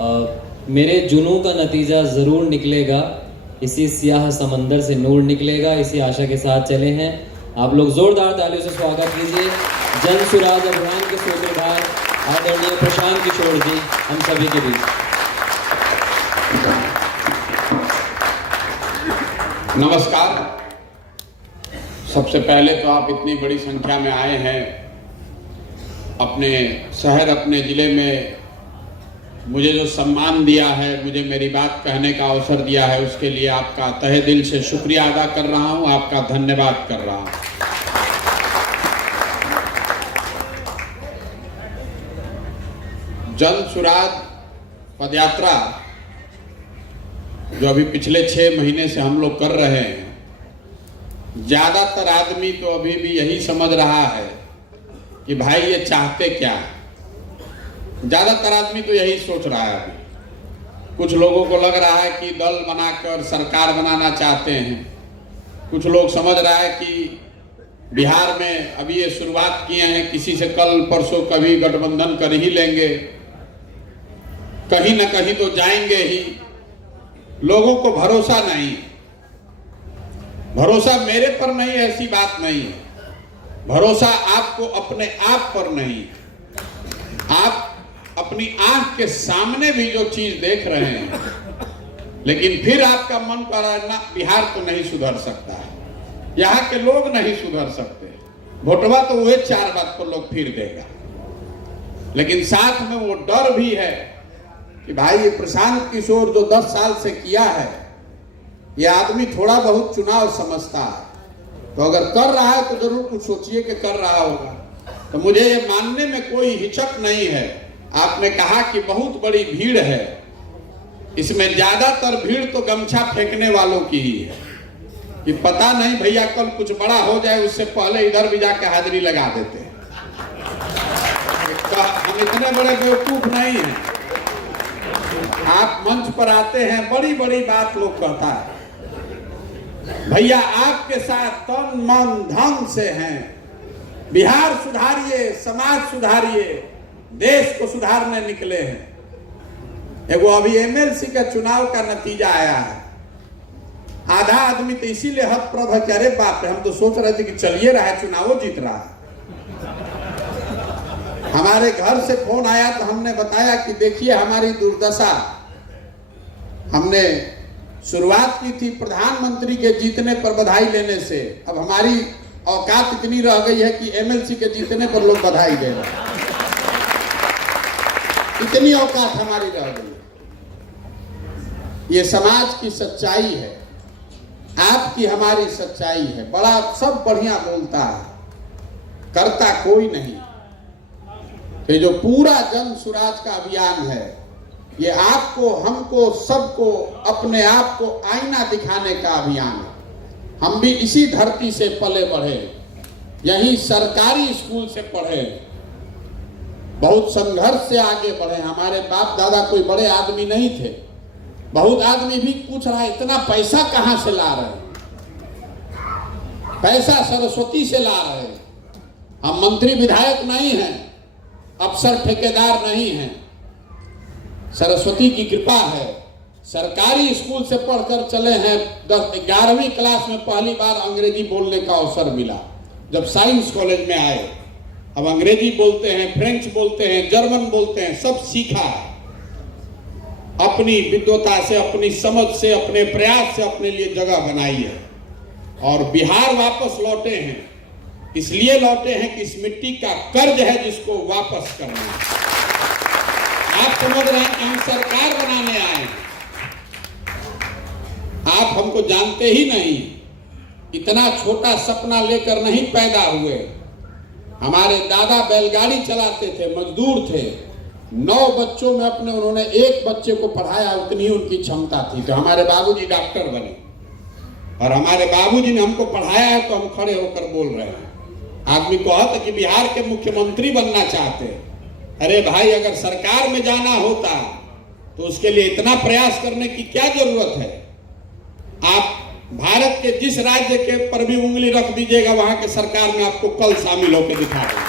मेरे जुनूं का नतीजा ज़रूर निकलेगा, इसी स्याह समंदर से नूर निकलेगा, इसी आशा के साथ चले हैं। आप लोग जोरदार तालियों से स्वागत कीजिए जन सुराज अभियान के सूत्रधार आदरणीय प्रशांत किशोर जी हम सभी के बीच। नमस्कार। सबसे पहले तो आप इतनी बड़ी संख्या में आए हैं, अपने शहर अपने ज़िले में मुझे जो सम्मान दिया है, मुझे मेरी बात कहने का अवसर दिया है, उसके लिए आपका तहे दिल से शुक्रिया अदा कर रहा हूं, आपका धन्यवाद कर रहा हूं। जन सुराज पदयात्रा जो अभी पिछले 6 महीने से हम लोग कर रहे हैं, ज्यादातर आदमी तो अभी भी यही समझ रहा है कि भाई ये चाहते क्या है। ज्यादातर आदमी तो यही सोच रहा है। अभी कुछ लोगों को लग रहा है कि दल बनाकर सरकार बनाना चाहते हैं, कुछ लोग समझ रहा है कि बिहार में अभी ये शुरुआत किए हैं, किसी से कल परसों कभी गठबंधन कर ही लेंगे, कहीं ना कहीं तो जाएंगे ही। लोगों को भरोसा नहीं, भरोसा मेरे पर नहीं, ऐसी बात नहीं है। भरोसा आपको अपने आप पर नहीं। आप अपनी आंख के सामने भी जो चीज देख रहे हैं, लेकिन फिर आपका मन कर रहा है ना, बिहार तो नहीं सुधर सकता है, यहाँ के लोग नहीं सुधर सकते, वोटवा तो वह 4 बात को लोग फिर देगा। लेकिन साथ में वो डर भी है कि भाई ये प्रशांत किशोर जो 10 साल से किया है, ये आदमी थोड़ा बहुत चुनाव समझता है, तो अगर कर रहा है तो जरूर कुछ सोचिए कि कर रहा होगा। तो मुझे ये मानने में कोई हिचक नहीं है। आपने कहा कि बहुत बड़ी भीड़ है, इसमें ज्यादातर भीड़ तो गमछा फेंकने वालों की ही है कि पता नहीं भैया कल कुछ बड़ा हो जाए, उससे पहले इधर भी जाके हाजिरी लगा देते हैं। हम इतने बड़े बेवकूफ नहीं हैं। आप मंच पर आते हैं, बड़ी बड़ी बात लोग कहता है, भैया आपके साथ तन मन धन से हैं, बिहार सुधारिए, समाज सुधारिए, देश को सुधारने निकले हैं। एगो अभी एमएलसी का चुनाव का नतीजा आया है, आधा आदमी तो इसीलिए हतप्रभ है कि अरे बाप रे, हम तो सोच रहे थे कि चलिए रहा है, चुनाव जीत रहा है। हमारे घर से फोन आया तो हमने बताया कि देखिए हमारी दुर्दशा, हमने शुरुआत की थी प्रधानमंत्री के जीतने पर बधाई लेने से, अब हमारी औकात इतनी रह गई है कि एमएलसी के जीतने पर लोग बधाई दे रहे हैं। इतनी औकात हमारी रह गई। ये समाज की सच्चाई है, आपकी हमारी सच्चाई है। बड़ा सब बढ़िया बोलता है, करता कोई नहीं। ये जो पूरा जन सुराज का अभियान है, ये आपको, हमको, सबको अपने आप को आईना दिखाने का अभियान है। हम भी इसी धरती से पले बढ़े, यही सरकारी स्कूल से पढ़े, बहुत संघर्ष से आगे बढ़े। हमारे बाप दादा कोई बड़े आदमी नहीं थे। बहुत आदमी भी पूछ रहा है इतना पैसा कहां से ला रहे हैं? पैसा सरस्वती से ला रहे हैं। हम मंत्री विधायक नहीं हैं, अफसर ठेकेदार नहीं हैं, सरस्वती की कृपा है। सरकारी स्कूल से पढ़कर चले हैं। 11वीं क्लास में पहली बार अंग्रेजी बोलने का अवसर मिला जब साइंस कॉलेज में आए। अब अंग्रेजी बोलते हैं, फ्रेंच बोलते हैं, जर्मन बोलते हैं, सब सीखा अपनी विद्वता से, अपनी समझ से, अपने प्रयास से अपने लिए जगह बनाई है। और बिहार वापस लौटे हैं, इसलिए लौटे हैं कि इस मिट्टी का कर्ज है जिसको वापस करना है। आप समझ रहे हैं कि हम सरकार बनाने आए हैं, आप हमको जानते ही नहीं। इतना छोटा सपना लेकर नहीं पैदा हुए। हमारे दादा बैलगाड़ी चलाते थे, मजदूर थे, 9 बच्चों में अपने उन्होंने 1 बच्चे को पढ़ाया, उतनी उनकी क्षमता थी। तो हमारे बाबूजी डॉक्टर बने और हमारे बाबूजी ने हमको पढ़ाया है, तो हम खड़े होकर बोल रहे हैं। आदमी कहता कि बिहार के मुख्यमंत्री बनना चाहते, अरे भाई अगर सरकार में जाना होता तो उसके लिए इतना प्रयास करने की क्या जरूरत है? आप भारत के जिस राज्य के पर भी उंगली रख दीजिएगा, वहां के सरकार में आपको कल शामिल होकर दिखा देंगे।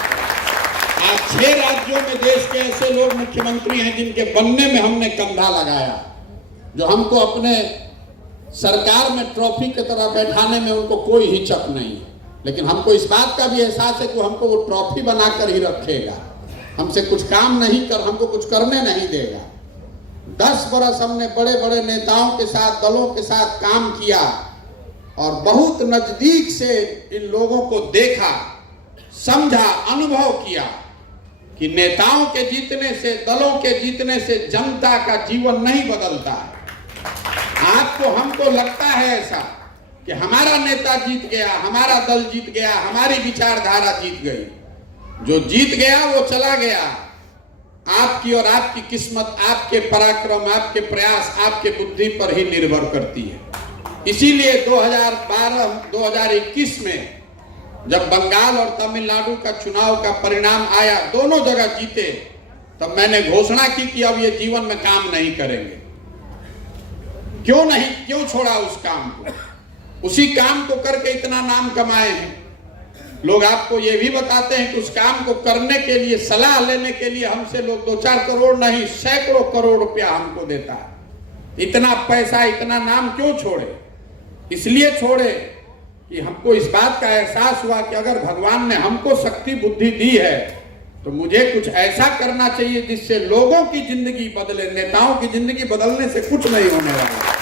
आप आज 6 राज्यों में देश के ऐसे लोग मुख्यमंत्री हैं जिनके बनने में हमने कंधा लगाया, जो हमको अपने सरकार में ट्रॉफी की तरह बैठाने में उनको कोई हिचक नहीं है। लेकिन हमको इस बात का भी एहसास है कि हमको वो ट्रॉफी बनाकर ही रखेगा, हमसे कुछ काम नहीं कर, हमको कुछ करने नहीं देगा। 10 बरस हमने बड़े बड़े नेताओं के साथ, दलों के साथ काम किया और बहुत नजदीक से इन लोगों को देखा, समझा, अनुभव किया कि नेताओं के जीतने से, दलों के जीतने से जनता का जीवन नहीं बदलता है। आपको, हमको लगता है ऐसा कि हमारा नेता जीत गया, हमारा दल जीत गया, हमारी विचारधारा जीत गई। जो जीत गया वो चला गया। आपकी और आपकी किस्मत, आपके पराक्रम, आपके प्रयास, आपके बुद्धि पर ही निर्भर करती है। इसीलिए 2012-2021 में जब बंगाल और तमिलनाडु का चुनाव का परिणाम आया, दोनों जगह जीते, तब मैंने घोषणा की कि अब ये जीवन में काम नहीं करेंगे। क्यों नहीं, क्यों छोड़ा उस काम को? उसी काम को करके इतना नाम कमाए हैं। लोग आपको ये भी बताते हैं कि उस काम को करने के लिए, सलाह लेने के लिए हमसे लोग 2-4 करोड़ नहीं, सैकड़ों करोड़ रुपया हमको देता है। इतना पैसा, इतना नाम क्यों छोड़े? इसलिए छोड़े कि हमको इस बात का एहसास हुआ कि अगर भगवान ने हमको शक्ति बुद्धि दी है तो मुझे कुछ ऐसा करना चाहिए जिससे लोगों की जिंदगी बदले। नेताओं की जिंदगी बदलने से कुछ नहीं होने वाला।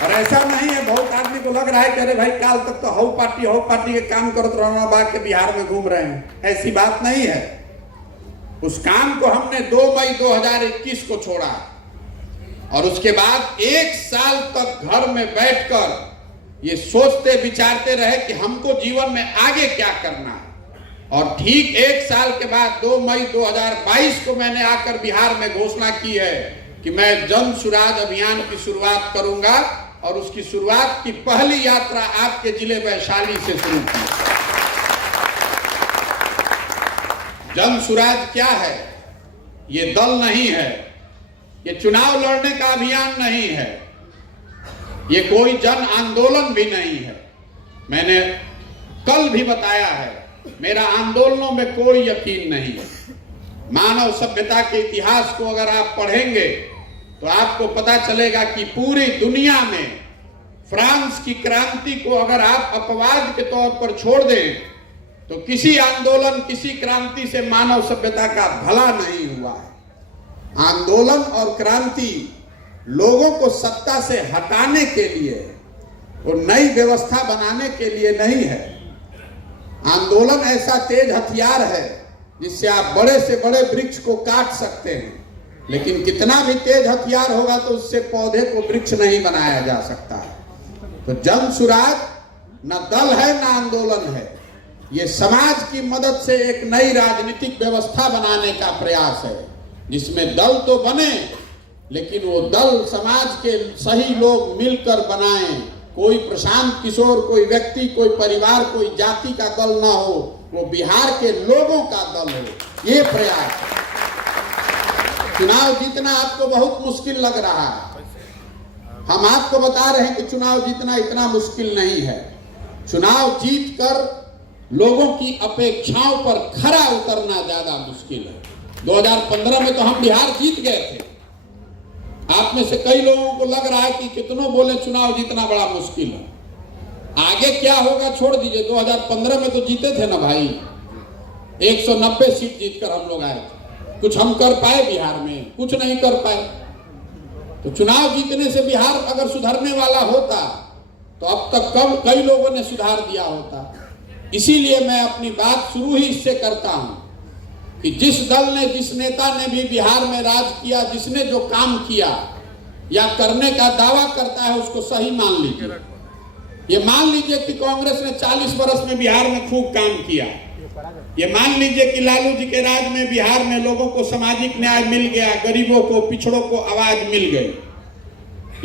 और ऐसा नहीं है, बहुत आदमी को लग रहा है कि अरे भाई काल तक तो हौ पार्टी के काम करते रहना, बाग के बिहार में घूम रहे हैं। ऐसी बात नहीं है। उस काम को हमने 2 मई 2021 को छोड़ा और उसके बाद 1 साल तक घर में बैठकर ये सोचते विचारते रहे कि हमको जीवन में आगे क्या करना है। और ठीक 1 साल के बाद 2 मई 2022 को मैंने आकर बिहार में घोषणा की है कि मैं जन सुराज अभियान की शुरुआत करूंगा और उसकी शुरुआत की पहली यात्रा आपके जिले वैशाली से शुरू की। जन सुराज क्या है? ये दल नहीं है, ये चुनाव लड़ने का अभियान नहीं है, ये कोई जन आंदोलन भी नहीं है। मैंने कल भी बताया है, मेरा आंदोलनों में कोई यकीन नहीं है। मानव सभ्यता के इतिहास को अगर आप पढ़ेंगे तो आपको पता चलेगा कि पूरी दुनिया में फ्रांस की क्रांति को अगर आप अपवाद के तौर पर छोड़ दें तो किसी आंदोलन, किसी क्रांति से मानव सभ्यता का भला नहीं हुआ है। आंदोलन और क्रांति लोगों को सत्ता से हटाने के लिए, वो नई व्यवस्था बनाने के लिए नहीं है। आंदोलन ऐसा तेज हथियार है जिससे आप बड़े से बड़े वृक्ष को काट सकते हैं, लेकिन कितना भी तेज हथियार होगा तो उससे पौधे को वृक्ष नहीं बनाया जा सकता है। तो जन सुराज न दल है न आंदोलन है, ये समाज की मदद से एक नई राजनीतिक व्यवस्था बनाने का प्रयास है, जिसमें दल तो बने लेकिन वो दल समाज के सही लोग मिलकर बनाएं। कोई प्रशांत किशोर, कोई व्यक्ति, कोई परिवार, कोई जाति का दल ना हो, वो बिहार के लोगों का दल हो। ये प्रयास है। चुनाव जीतना आपको बहुत मुश्किल लग रहा है। हम आपको बता रहे हैं कि चुनाव जीतना इतना मुश्किल नहीं है। चुनाव जीतकर लोगों की अपेक्षाओं पर खरा उतरना ज्यादा मुश्किल है। 2015 में तो हम बिहार जीत गए थे। आप में से कई लोगों को लग रहा है कि कितनों बोले चुनाव जीतना बड़ा मुश्किल है। आगे क्या होगा छोड़ दीजिए। 2015 में तो जीते थे ना भाई, 190 सीट जीतकर हम लोग आए थे। कुछ हम कर पाए बिहार में? कुछ नहीं कर पाए। तो चुनाव जीतने से बिहार अगर सुधरने वाला होता तो अब तक कई लोगों ने सुधार दिया होता। इसीलिए मैं अपनी बात शुरू ही इससे करता हूं कि जिस दल ने, जिस नेता ने भी बिहार में राज किया, जिसने जो काम किया या करने का दावा करता है, उसको सही मान लीजिए। ये मान लीजिए कि कांग्रेस ने 40 वर्ष में बिहार में खूब काम किया। ये मान लीजिए कि लालू जी के राज में बिहार में लोगों को सामाजिक न्याय मिल गया, गरीबों को, पिछड़ों को आवाज मिल गई।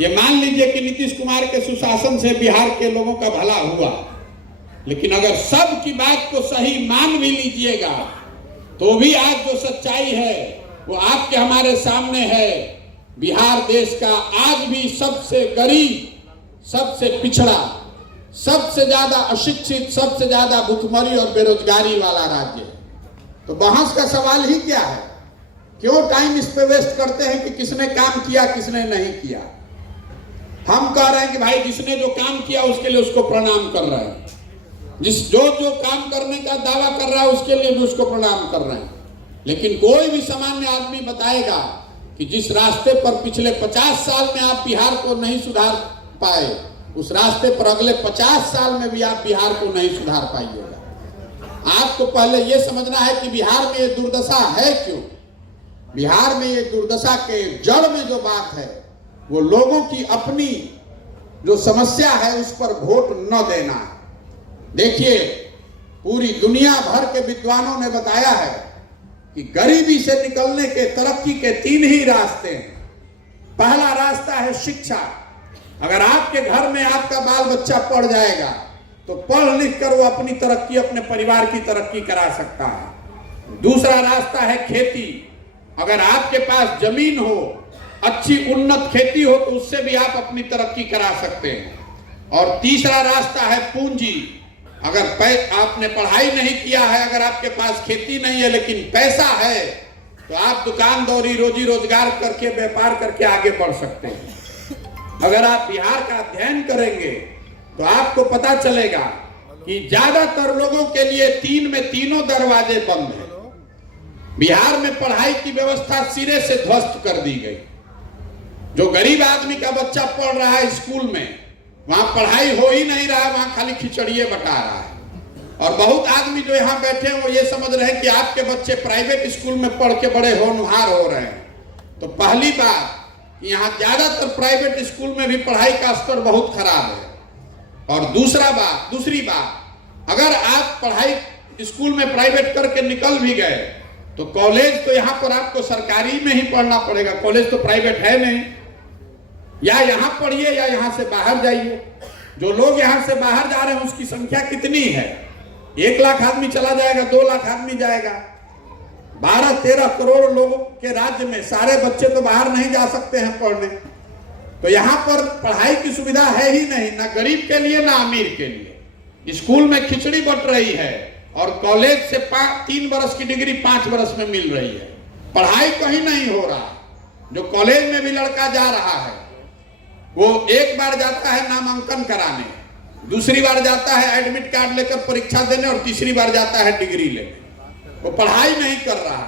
ये मान लीजिए कि नीतीश कुमार के सुशासन से बिहार के लोगों का भला हुआ। लेकिन अगर सब की बात को सही मान भी लीजिएगा तो भी आज जो सच्चाई है वो आपके हमारे सामने है। बिहार देश का आज भी सबसे गरीब, सबसे पिछड़ा, सबसे ज्यादा अशिक्षित, सबसे ज्यादा भुखमरी और बेरोजगारी वाला राज्य है। तो बहस का सवाल ही क्या है? क्यों टाइम इस पे वेस्ट करते हैं कि किसने काम किया किसने नहीं किया? हम कह रहे हैं कि भाई जिसने जो काम किया उसके लिए उसको प्रणाम कर रहे हैं, जो काम करने का दावा कर रहा है उसके लिए भी उसको प्रणाम कर रहे हैं। लेकिन कोई भी सामान्य आदमी बताएगा कि जिस रास्ते पर पिछले 50 साल में आप बिहार को नहीं सुधार पाए, उस रास्ते पर अगले 50 साल में भी आप बिहार को नहीं सुधार पाइएगा। आपको पहले यह समझना है कि बिहार में ये दुर्दशा है क्यों। बिहार में ये दुर्दशा के जड़ में जो बात है वो लोगों की अपनी जो समस्या है उस पर वोट न देना है। देखिए, पूरी दुनिया भर के विद्वानों ने बताया है कि गरीबी से निकलने के तरक्की के 3 ही रास्ते हैं। पहला रास्ता है शिक्षा। अगर आपके घर में आपका बाल बच्चा पढ़ जाएगा तो पढ़ लिख कर वो अपनी तरक्की, अपने परिवार की तरक्की करा सकता है। दूसरा रास्ता है खेती। अगर आपके पास जमीन हो, अच्छी उन्नत खेती हो, तो उससे भी आप अपनी तरक्की करा सकते हैं। और तीसरा रास्ता है पूंजी। अगर आपने पढ़ाई नहीं किया है, अगर आपके पास खेती नहीं है लेकिन पैसा है, तो आप दुकानदारी, रोजी रोजगार करके, व्यापार करके आगे बढ़ सकते हैं। अगर आप बिहार का अध्ययन करेंगे तो आपको पता चलेगा कि ज्यादातर लोगों के लिए 3 में तीनों दरवाजे बंद हैं। बिहार में पढ़ाई की व्यवस्था सिरे से ध्वस्त कर दी गई। जो गरीब आदमी का बच्चा पढ़ रहा है स्कूल में, वहां पढ़ाई हो ही नहीं रहा है, वहां खाली खिचड़िए बटा रहा है। और बहुत आदमी जो यहाँ बैठे हैं वो ये समझ रहे हैं कि आपके बच्चे प्राइवेट स्कूल में पढ़ के बड़े होनहार हो रहे हैं। तो पहली बात, यहाँ ज्यादातर प्राइवेट स्कूल में भी पढ़ाई का स्तर बहुत खराब है। और दूसरी बात, अगर आप पढ़ाई स्कूल में प्राइवेट करके निकल भी गए तो कॉलेज तो यहाँ पर आपको सरकारी में ही पढ़ना पड़ेगा, कॉलेज तो प्राइवेट है नहीं। या यहाँ पढ़िए या यहाँ से बाहर जाइए। जो लोग यहाँ से बाहर जा रहे हैं उसकी संख्या कितनी है? 1 लाख आदमी चला जाएगा, 2 लाख आदमी जाएगा। 12-13 करोड़ लोगों के राज्य में सारे बच्चे तो बाहर नहीं जा सकते हैं पढ़ने। तो यहाँ पर पढ़ाई की सुविधा है ही नहीं, ना गरीब के लिए ना अमीर के लिए। स्कूल में खिचड़ी बट रही है और कॉलेज से 3 बरस की डिग्री 5 बरस में मिल रही है। पढ़ाई कहीं नहीं हो रहा। जो कॉलेज में भी लड़का जा रहा है वो एक बार जाता है नामांकन कराने, दूसरी बार जाता है एडमिट कार्ड लेकर परीक्षा देने और तीसरी बार जाता है डिग्री लेने। वो पढ़ाई नहीं कर रहा।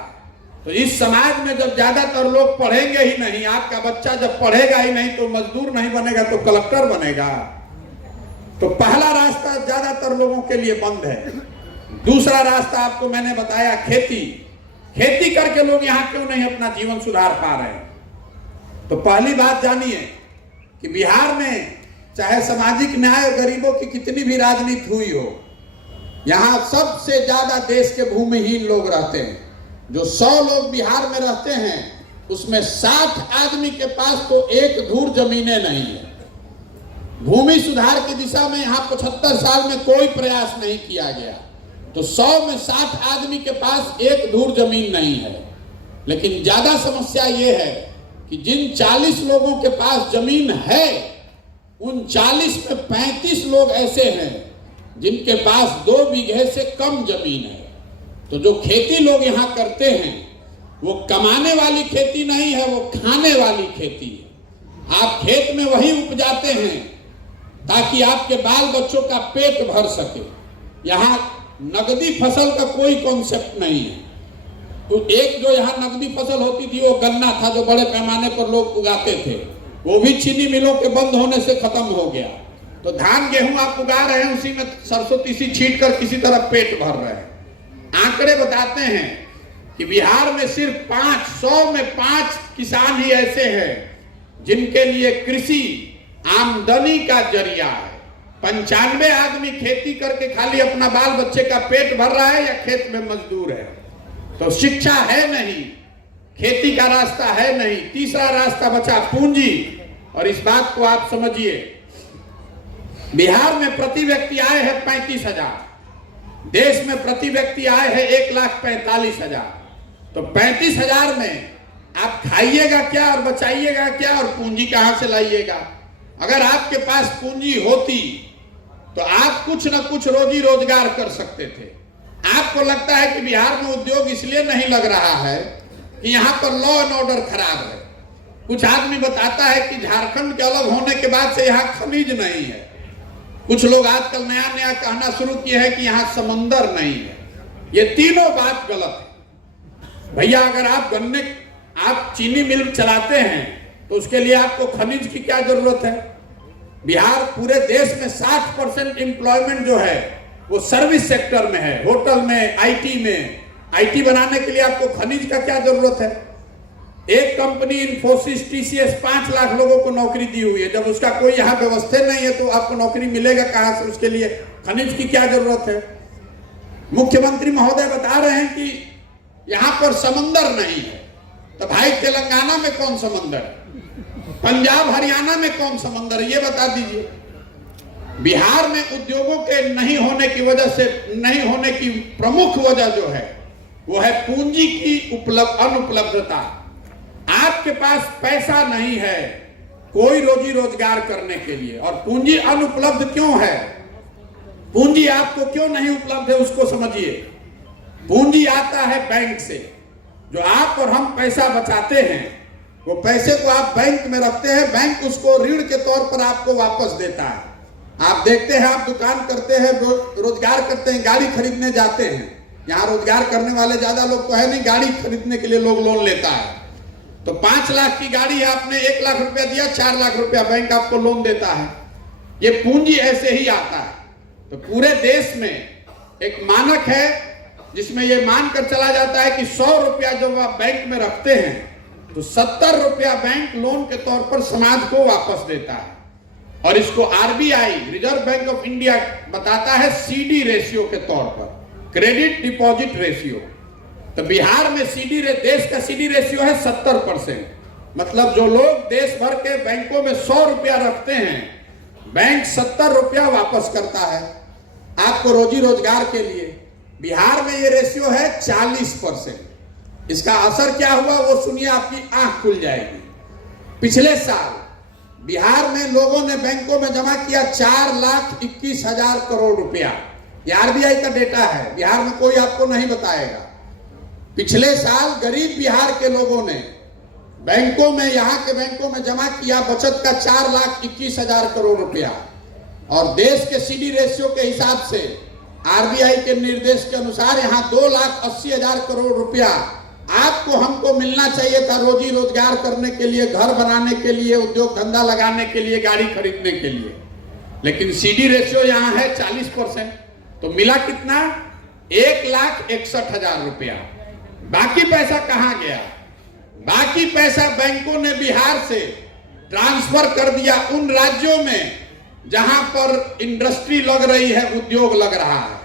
तो इस समाज में जब ज्यादातर लोग पढ़ेंगे ही नहीं, आपका बच्चा जब पढ़ेगा ही नहीं तो मजदूर नहीं बनेगा तो कलेक्टर बनेगा। तो पहला रास्ता ज्यादातर लोगों के लिए बंद है। दूसरा रास्ता आपको मैंने बताया खेती। खेती करके लोग यहाँ क्यों नहीं अपना जीवन सुधार पा रहे हैं? तो पहली बात जानिए कि बिहार में चाहे सामाजिक न्याय, गरीबों की कितनी भी राजनीति हुई हो, यहाँ सबसे ज्यादा देश के भूमिहीन लोग रहते हैं। जो 100 लोग बिहार में रहते हैं उसमें 60 आदमी के पास तो 1 धूर जमीनें नहीं है। भूमि सुधार की दिशा में यहाँ 75 साल में कोई प्रयास नहीं किया गया। तो 100 में 60 आदमी के पास 1 धूर जमीन नहीं है। लेकिन ज्यादा समस्या ये है कि जिन 40 लोगों के पास जमीन है, उन 40 में 35 लोग ऐसे हैं जिनके पास 2 बीघे से कम जमीन है। तो जो खेती लोग यहाँ करते हैं वो कमाने वाली खेती नहीं है, वो खाने वाली खेती है। आप खेत में वही उपजाते हैं ताकि आपके बाल बच्चों का पेट भर सके। यहाँ नगदी फसल का कोई कॉन्सेप्ट नहीं है। तो एक जो यहाँ नगदी फसल होती थी वो गन्ना था, जो बड़े पैमाने पर लोग उगाते थे। वो भी चीनी मिलों के बंद होने से खत्म हो गया। तो धान गेहूं आप उगा रहे हैं, उसी में सरसों तीसी छींट कर किसी तरह पेट भर रहे हैं। आंकड़े बताते हैं कि बिहार में सिर्फ 500 में 5 किसान ही ऐसे हैं जिनके लिए कृषि आमदनी का जरिया है। 95 आदमी खेती करके खाली अपना बाल बच्चे का पेट भर रहा है या खेत में मजदूर है। तो शिक्षा है नहीं, खेती का रास्ता है नहीं। तीसरा रास्ता बचा पूंजी। और इस बात को आप समझिए, बिहार में प्रति व्यक्ति आय है 35,000, देश में प्रति व्यक्ति आय है 1,45,000। तो 35,000 में आप खाइएगा क्या और बचाइएगा क्या और पूंजी कहां से लाइएगा? अगर आपके पास पूंजी होती तो आप कुछ न कुछ रोजी रोजगार कर सकते थे। आप आपको लगता है कि बिहार में उद्योग इसलिए नहीं लग रहा है कि यहाँ पर लॉ एंड ऑर्डर खराब है। कुछ आदमी बताता है कि झारखंड के अलग होने के बाद से यहाँ खनिज नहीं है। कुछ लोग आजकल नया नया कहना शुरू किए हैं कि यहाँ समंदर नहीं है। ये तीनों बात गलत है। भैया अगर आप चीनी मिल चलाते हैं तो उसके लिए आपको खनिज की क्या जरूरत है? बिहार पूरे देश में 60% एम्प्लॉयमेंट जो है वो सर्विस सेक्टर में है, होटल में, आईटी में। आईटी बनाने के लिए आपको खनिज का क्या जरूरत है? एक कंपनी इन्फोसिस टीसीएस 5 लाख लोगों को नौकरी दी हुई है। जब उसका कोई यहाँ व्यवस्था नहीं है तो आपको नौकरी मिलेगा कहां से? उसके लिए खनिज की क्या जरूरत है? मुख्यमंत्री महोदय बता रहे हैं कि यहां पर समंदर नहीं है। तो भाई तेलंगाना में कौन समंदर है? पंजाब हरियाणा में कौन समंदर है? ये बता दीजिए। बिहार में उद्योगों के नहीं होने की वजह से, नहीं होने की प्रमुख वजह जो है वो है पूंजी की अनुपलब्धता। आपके पास पैसा नहीं है कोई रोजी रोजगार करने के लिए। और पूंजी अनुपलब्ध क्यों है? पूंजी आपको क्यों नहीं उपलब्ध है उसको समझिए। पूंजी आता है बैंक से। जो आप और हम पैसा बचाते हैं वो पैसे को आप बैंक में रखते हैं, बैंक उसको ऋण के तौर पर आपको वापस देता है। आप देखते हैं, आप दुकान करते हैं, रोजगार करते हैं, गाड़ी खरीदने जाते हैं। यहाँ रोजगार करने वाले ज्यादा लोग तो है नहीं, गाड़ी खरीदने के लिए लोग लोन लेता है। तो 5 लाख की गाड़ी है, आपने 1 लाख रुपया दिया, 4 लाख रुपया बैंक आपको लोन देता है। ये पूंजी ऐसे ही आता है। तो पूरे देश में एक मानक है जिसमें यह मानकर चला जाता है कि 100 रुपया जब आप बैंक में रखते हैं तो 70 रुपया बैंक लोन के तौर पर समाज को वापस देता है। और इसको RBI, reserve bank of India, बताता है सीडी रेशियो के तौर पर, क्रेडिट डिपॉजिट रेशियो। तो बिहार में देश का सीडी रेशियो है 70%। मतलब जो लोग देश भर के बैंकों में 100 रुपया रखते हैं, बैंक 70 रुपया वापस करता है आपको रोजी रोजगार के लिए। बिहार में ये रेशियो है 40%। इसका असर क्या हुआ वो सुनिए, आपकी आंख खुल जाएगी। पिछले साल बिहार में लोगों ने बैंकों में जमा किया 4,21,000 करोड़ रुपया। ये आरबीआई का डेटा है, बिहार में कोई आपको नहीं बताएगा। पिछले साल गरीब बिहार के लोगों ने बैंकों में, यहाँ के बैंकों में जमा किया बचत का 4,21,000 करोड़ रुपया। और देश के सीडी रेशियो के हिसाब से, आरबीआई के निर्देश के अनुसार, यहाँ 2,80,000 करोड़ रुपया आपको हमको मिलना चाहिए था रोजी रोजगार करने के लिए, घर बनाने के लिए, उद्योग धंधा लगाने के लिए, गाड़ी खरीदने के लिए। लेकिन सीडी रेशियो यहाँ है 40%। तो मिला कितना? 1,61,000 रुपया। बाकी पैसा कहां गया? बाकी पैसा बैंकों ने बिहार से ट्रांसफर कर दिया उन राज्यों में जहां पर इंडस्ट्री लग रही है, उद्योग लग रहा है।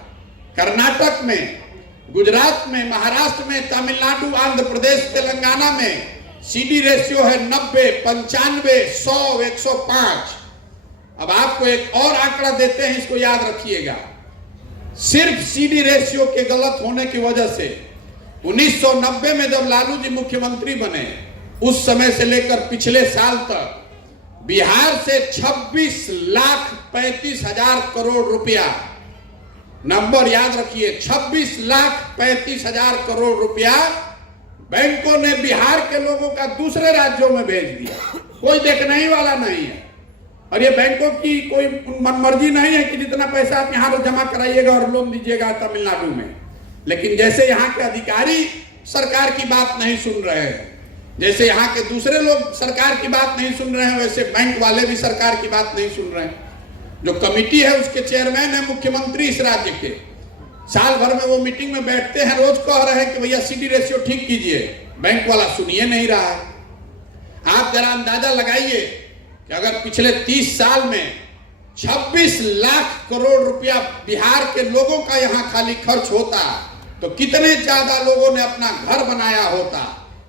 कर्नाटक में, गुजरात में, महाराष्ट्र में, तमिलनाडु, आंध्र प्रदेश, तेलंगाना में सीडी रेशियो है 90, 95, 100, 105। अब आपको एक और आंकड़ा देते हैं, इसको याद रखिएगा। सिर्फ सीडी रेशियो के गलत होने की वजह से 1990 में जब लालू जी मुख्यमंत्री बने, उस समय से लेकर पिछले साल तक बिहार से 26,35,000 करोड़ रुपया, नंबर याद रखिए, 26,35,000 करोड़ रुपया बैंकों ने बिहार के लोगों का दूसरे राज्यों में भेज दिया। कोई देखने ही वाला नहीं है। और ये बैंकों की कोई मनमर्जी नहीं है कि जितना पैसा आप यहाँ जमा कराइएगा और लोन दीजिएगा तमिलनाडु में। लेकिन जैसे यहाँ के अधिकारी सरकार की बात नहीं सुन रहे हैं, जैसे यहाँ के दूसरे लोग सरकार की बात नहीं सुन रहे हैं, वैसे बैंक वाले भी सरकार की बात नहीं सुन रहे हैं। जो कमेटी है उसके चेयरमैन है मुख्यमंत्री इस राज्य के। साल भर में वो मीटिंग में बैठते हैं, रोज कह रहे हैं कि भैया सीडी रेशियो ठीक कीजिए, बैंक वाला सुनिए नहीं रहा है। आप जरा अंदाजा लगाइए कि अगर पिछले 30 साल में 26 लाख करोड़ रुपया बिहार के लोगों का यहाँ खाली खर्च होता तो कितने ज्यादा लोगों ने अपना घर बनाया होता,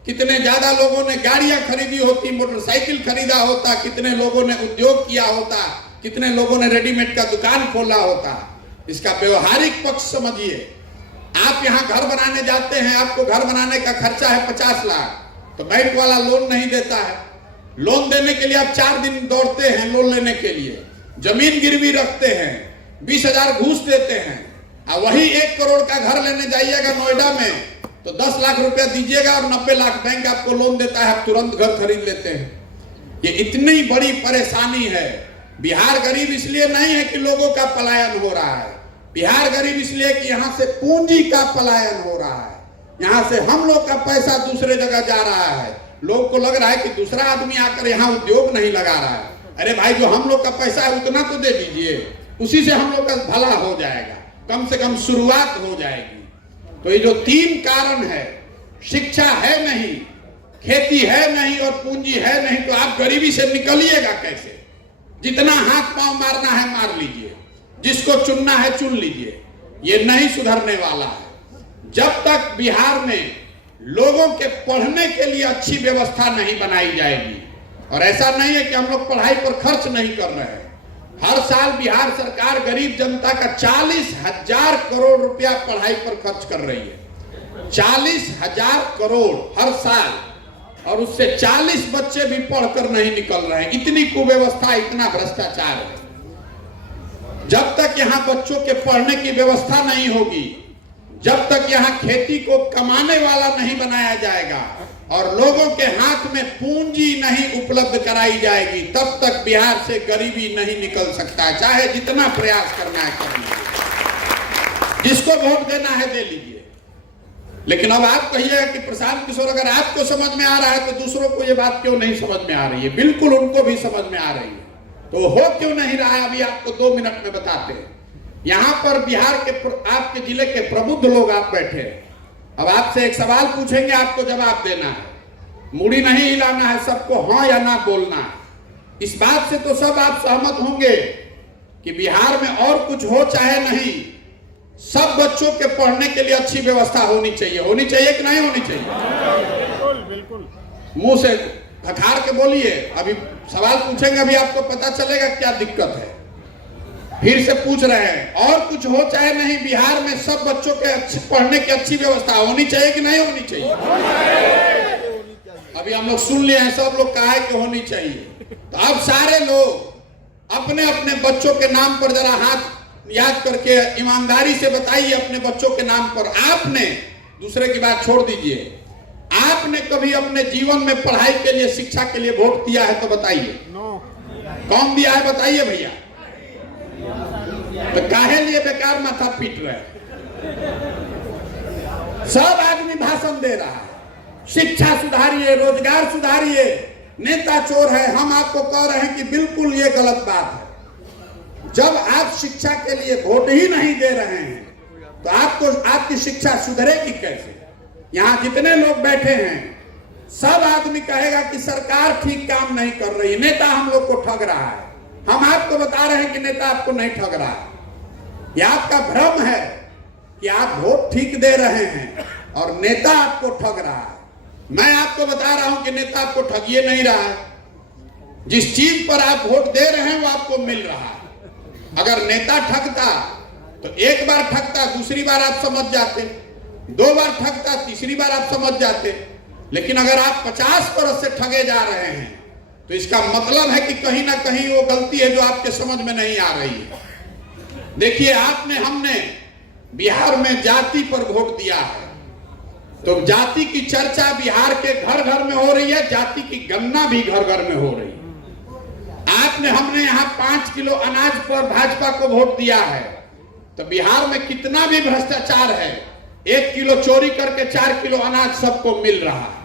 कितने ज्यादा लोगों ने गाड़ियां खरीदी होती, मोटरसाइकिल खरीदा होता, कितने लोगों ने उद्योग किया होता, कितने लोगों ने रेडीमेड का दुकान खोला होता। इसका व्यवहारिक पक्ष समझिए। आप यहाँ घर बनाने जाते हैं, आपको घर बनाने का खर्चा है 50 लाख, तो बैंक वाला लोन नहीं देता है। लोन देने के लिए आप 4 दिन दौड़ते हैं लोन लेने के लिए, जमीन गिरवी रखते हैं, 20,000 घूस देते हैं, और वही 1 करोड़ का घर लेने जाइएगा नोएडा में तो 10 लाख रुपया दीजिएगा और 90 लाख बैंक आपको लोन देता है, आप तुरंत घर खरीद लेते हैं। ये इतनी बड़ी परेशानी है। बिहार गरीब इसलिए नहीं है कि लोगों का पलायन हो रहा है, बिहार गरीब इसलिए कि यहाँ से पूंजी का पलायन हो रहा है, यहाँ से हम लोग का पैसा दूसरे जगह जा रहा है। लोग को लग रहा है कि दूसरा आदमी आकर यहाँ उद्योग नहीं लगा रहा है। अरे भाई, जो हम लोग का पैसा है उतना तो दे दीजिए, उसी से हम लोग का भला हो जाएगा, कम से कम शुरुआत हो जाएगी। तो ये जो 3 कारण है, शिक्षा है नहीं, खेती है नहीं और पूंजी है नहीं, तो आप गरीबी से निकलिएगा कैसे? जितना हाथ पांव मारना है मार लीजिए, जिसको चुनना है चुन लीजिए, ये नहीं सुधरने वाला है। जब तक बिहार में लोगों के पढ़ने के लिए अच्छी व्यवस्था नहीं बनाई जाएगी, और ऐसा नहीं है कि हम लोग पढ़ाई पर खर्च नहीं कर रहे हैं। हर साल बिहार सरकार गरीब जनता का 40,000 करोड़ रुपया पढ़ाई पर खर्च कर रही है। 40,000 करोड़ हर साल, और उससे 40 बच्चे भी पढ़कर नहीं निकल रहे हैं। इतनी कुव्यवस्था, इतना भ्रष्टाचार है। जब तक यहाँ बच्चों के पढ़ने की व्यवस्था नहीं होगी, जब तक यहाँ खेती को कमाने वाला नहीं बनाया जाएगा और लोगों के हाथ में पूंजी नहीं उपलब्ध कराई जाएगी, तब तक बिहार से गरीबी नहीं निकल सकता है, चाहे जितना प्रयास करना है कर लीजिए, जिसको वोट देना है दे लीजिए। लेकिन अब आप कहिएगा कि प्रशांत किशोर, अगर आपको समझ में आ रहा है तो दूसरों को ये बात क्यों नहीं समझ में आ रही है? बिल्कुल उनको भी समझ में आ रही है। तो हो क्यों नहीं रहा है, अभी आपको 2 मिनट में बताते हैं। यहाँ पर बिहार के आपके जिले के प्रबुद्ध लोग आप बैठे हैं। अब आपसे एक सवाल पूछेंगे, आपको जवाब देना है, मुड़ी नहीं हिलाना है, सबको हाँ या ना बोलना है। इस बात से तो सब आप सहमत होंगे कि बिहार में और कुछ हो चाहे नहीं, सब बच्चों के पढ़ने के लिए अच्छी व्यवस्था होनी चाहिए। होनी चाहिए कि नहीं होनी चाहिए? बिल्कुल बिल्कुल। मुंह से खखार के बोलिए। अभी सवाल पूछेंगे, अभी आपको पता चलेगा क्या दिक्कत है। फिर से पूछ रहे हैं, और कुछ हो चाहे नहीं, बिहार में सब बच्चों के पढ़ने की अच्छी व्यवस्था होनी चाहिए कि नहीं होनी चाहिए? अभी हम लोग सुन लिए हैं, सब लोग कहा है कि होनी चाहिए। तो अब सारे लोग अपने अपने बच्चों के नाम पर जरा हाथ याद करके ईमानदारी से बताइए, अपने बच्चों के नाम पर आपने, दूसरे की बात छोड़ दीजिए, आपने कभी अपने जीवन में पढ़ाई के लिए, शिक्षा के लिए वोट दिया है तो बताइए। कौन दिया है बताइए भैया। तो काहे लिए बेकार माथा पीट रहे? सब आदमी भाषण दे रहा है, शिक्षा सुधारिए, रोजगार सुधारिए, नेता चोर है। हम आपको कह रहे हैं कि बिल्कुल ये गलत बात है। जब आप शिक्षा के लिए वोट ही नहीं दे रहे हैं तो आपको आपकी शिक्षा सुधरेगी कैसे? यहाँ जितने लोग बैठे हैं सब आदमी कहेगा कि सरकार ठीक काम नहीं कर रही, नेता हम लोग को ठग रहा है। हम आपको बता रहे हैं कि नेता आपको नहीं ठग रहा है। यह आपका भ्रम है कि आप वोट ठीक दे रहे हैं और नेता आपको ठग रहा है। मैं आपको बता रहा हूं कि नेता आपको ठगिए नहीं रहा है। जिस चीज पर आप वोट दे रहे हैं वो आपको मिल रहा है। अगर नेता ठगता तो एक बार ठगता, दूसरी बार आप समझ जाते, 2 बार ठगता, तीसरी बार आप समझ जाते। लेकिन अगर आप 50 बरस से ठगे जा रहे हैं तो इसका मतलब है कि कहीं ना कहीं वो गलती है जो आपके समझ में नहीं आ रही है। देखिए, हमने बिहार में जाति पर वोट दिया है तो जाति की चर्चा बिहार के घर घर में हो रही है, जाति की गणना भी घर घर में हो रही है। हमने यहाँ 5 किलो अनाज पर भाजपा को वोट दिया है तो बिहार में कितना भी भ्रष्टाचार है, 1 किलो चोरी करके 4 किलो अनाज सबको मिल रहा है।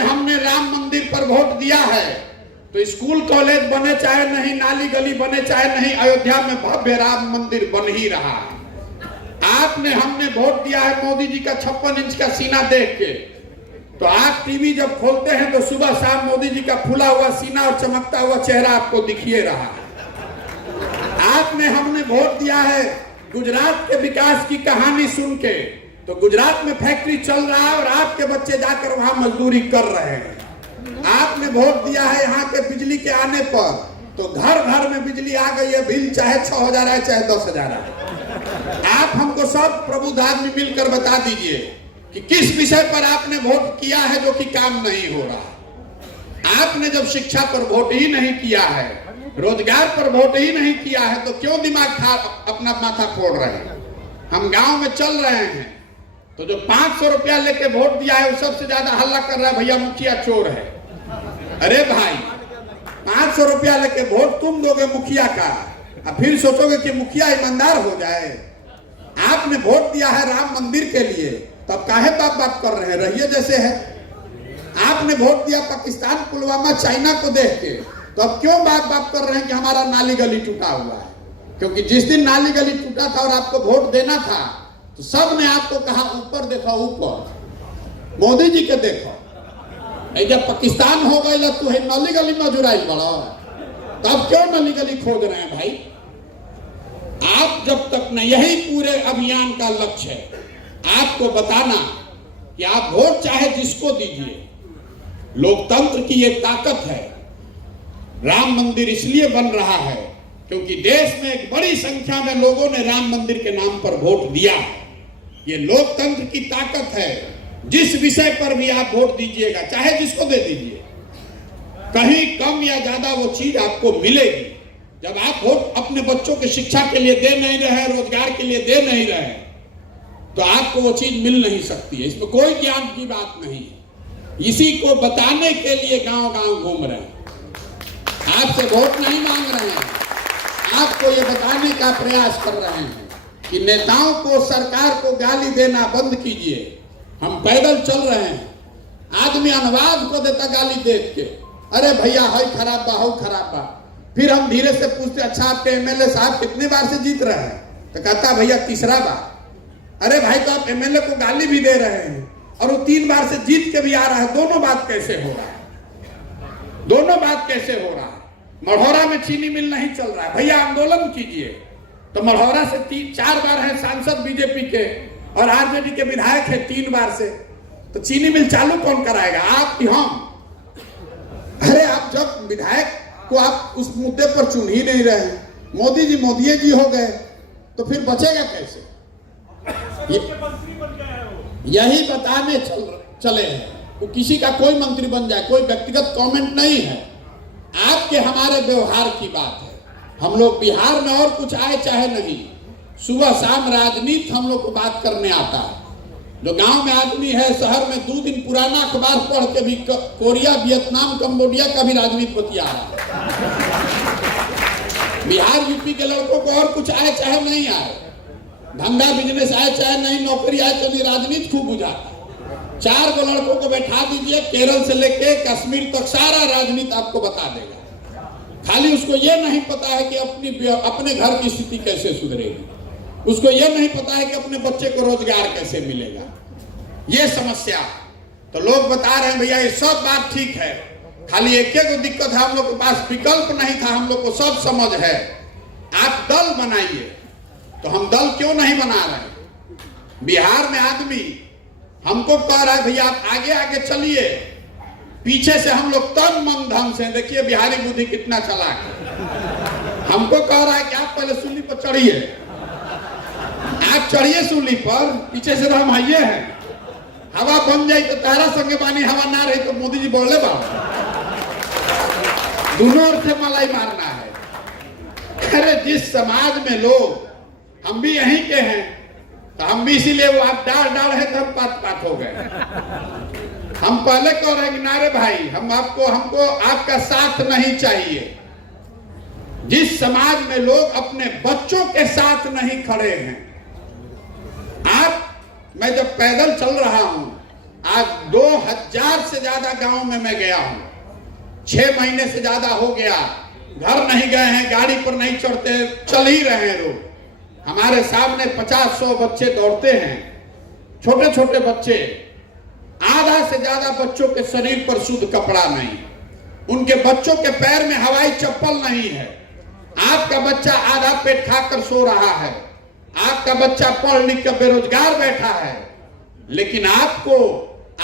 हमने राम मंदिर पर वोट दिया है तो स्कूल कॉलेज बने चाहे नहीं, नाली गली बने चाहे नहीं, अयोध्या में भव्य राम मंदिर बन ही रहा है। हमने वोट दिया है मोदी जी का 56 इंच का सीना देख के, तो आप टीवी जब खोलते हैं तो सुबह शाम मोदी जी का फूला हुआ सीना और चमकता हुआ चेहरा आपको दिखिए रहा है। हमने वोट दिया है गुजरात के विकास की कहानी सुन के, तो गुजरात में फैक्ट्री चल रहा है और आपके बच्चे जाकर वहां मजदूरी कर रहे हैं। वोट दिया है यहाँ के बिजली के आने पर, तो घर घर में बिजली आ गई है, बिल चाहे 6,000 है चाहे 10,000 है। आप हमको सब प्रबुद्ध आदमी मिलकर बता दीजिए कि किस विषय पर आपने वोट किया है जो कि काम नहीं हो रहा। आपने जब शिक्षा पर वोट ही नहीं किया है रोजगार पर वोट ही नहीं किया है तो क्यों दिमाग खा अपना माथा फोड़ रहे हैं। हम गांव में चल रहे हैं तो जो 500 रुपया लेके वोट दिया है वो सबसे ज्यादा हल्ला कर रहा है, भैया मुखिया चोर है। अरे भाई 500 रुपया लेके वोट तुम दोगे मुखिया का, और फिर सोचोगे कि मुखिया ईमानदार हो जाए। आपने वोट दिया है राम मंदिर के लिए, तब काहे बात बात कर रहे हैं, रहिए जैसे है। आपने वोट दिया पाकिस्तान पुलवामा चाइना को देख के, तो अब क्यों बात बात कर रहे हैं कि हमारा नाली गली टूटा हुआ है। क्योंकि जिस दिन नाली गली टूटा था और आपको वोट देना था तो सब ने आपको कहा ऊपर देखो, ऊपर मोदी जी के देखो। जब पाकिस्तान हो गए तो है नाली गली में जुड़ाई बड़ा, तब क्यों नाली गली खोद रहे हैं भाई। आप जब तक न, यही पूरे अभियान का लक्ष्य है आपको बताना कि आप वोट चाहे जिसको दीजिए, लोकतंत्र की ये ताकत है। राम मंदिर इसलिए बन रहा है क्योंकि देश में एक बड़ी संख्या में लोगों ने राम मंदिर के नाम पर वोट दिया है। ये लोकतंत्र की ताकत है। जिस विषय पर भी आप वोट दीजिएगा, चाहे जिसको दे दीजिए, कहीं कम या ज्यादा वो चीज आपको मिलेगी। जब आप वोट अपने बच्चों की शिक्षा के लिए दे नहीं रहे, रोजगार के लिए दे नहीं रहे, तो आपको वो चीज मिल नहीं सकती है। इसमें कोई ज्ञान की बात नहीं है। इसी को बताने के लिए गांव गांव घूम रहे हैं। आपसे वोट नहीं मांग रहे हैं, आपको ये बताने का प्रयास कर रहे हैं कि नेताओं को, सरकार को गाली देना बंद कीजिए। हम पैदल चल रहे हैं, आदमी अनुवाद को देता गाली देख के, अरे भैया हाई खराब बा, हाउ खराब बा। फिर हम धीरे से पूछते, अच्छा आपके एमएलए साहब कितने बार से जीत रहे हैं, तो कहता भैया तीसरा बार। अरे भाई तो आप एमएलए को गाली भी दे रहे हैं और वो 3 बार से जीत के भी आ रहा है, दोनों बात कैसे हो रहा है, दोनों बात कैसे हो रहा है। मढ़ौरा में चीनी मिल नहीं चल रहा है, भैया आंदोलन कीजिए। तो मढ़ौरा से 3-4 बार है सांसद बीजेपी के और आरजेडी के विधायक है 3 बार से, तो चीनी मिल चालू कौन कराएगा, आप कि हम। अरे आप जब विधायक को आप उस मुद्दे पर चुन ही नहीं रहे, मोदी जी हो गए, तो फिर बचेगा कैसे। यही बताने चले हैं। वो किसी का कोई मंत्री बन जाए, कोई व्यक्तिगत कमेंट नहीं है, आपके हमारे व्यवहार की बात है। हम लोग बिहार में और कुछ आए चाहे नहीं, सुबह शाम राजनीति हम लोग को बात करने आता है। जो गांव में आदमी है, शहर में 2 दिन पुराना अखबार पढ़ के भी कोरिया, वियतनाम, कंबोडिया का भी राजनीति बतिया रहा है। बिहार यूपी के लड़कों को और कुछ आए चाहे नहीं आए, धंधा बिजनेस आए चाहे नहीं, नौकरी आए तो नहीं, राजनीति खूब बुझाता है। 4 गो लड़कों को बैठा दीजिए, केरल से लेके कश्मीर तक सारा राजनीति आपको बता देगा। खाली उसको ये नहीं पता है कि अपने घर की स्थिति कैसे सुधरेगी, उसको ये नहीं पता है कि अपने बच्चे को रोजगार कैसे मिलेगा। ये समस्या तो लोग बता रहे हैं भैया ये सब बात ठीक है, खाली एक दिक्कत है, हम लोग के पास विकल्प नहीं था, हम लोग को सब समझ है। आप दल बनाइए, तो हम दल क्यों नहीं बना रहे। बिहार में आदमी हमको कह रहा है भैया आप आगे आगे चलिए, पीछे से हम लोग तन मन धन से, देखिए बिहारी बुद्धि कितना चला है। हमको कह रहा है कि आप पहले सूली पर चढ़िए, आप चढ़िए सूली पर, पीछे से तो हम आइए हैं, हवा बन जाए तो तारा संगे पानी, हवा ना रही तो मोदी जी बोले बाबा, दोनों ओर से मलाई मारना है। अरे जिस समाज में लोग, हम भी यहीं के हैं, तो हम भी इसीलिए वो आप डाल है तो हम पात हो गए। हम पहले कह रहे हैं कि नारे भाई हमको आपका साथ नहीं चाहिए। जिस समाज में लोग अपने बच्चों के साथ नहीं खड़े हैं, मैं जब पैदल चल रहा हूं, आज 2000 से ज्यादा गांव में मैं गया हूं, 6 महीने से ज्यादा हो गया, घर नहीं गए हैं, गाड़ी पर नहीं चढ़ते, चल ही रहे हैं रोड। हमारे सामने 50-100 बच्चे दौड़ते हैं, छोटे छोटे बच्चे, आधा से ज्यादा बच्चों के शरीर पर शुद्ध कपड़ा नहीं, उनके बच्चों के पैर में हवाई चप्पल नहीं है। आपका बच्चा आधा पेट खाकर सो रहा है, आपका बच्चा पढ़ लिख कर बेरोजगार बैठा है, लेकिन आपको,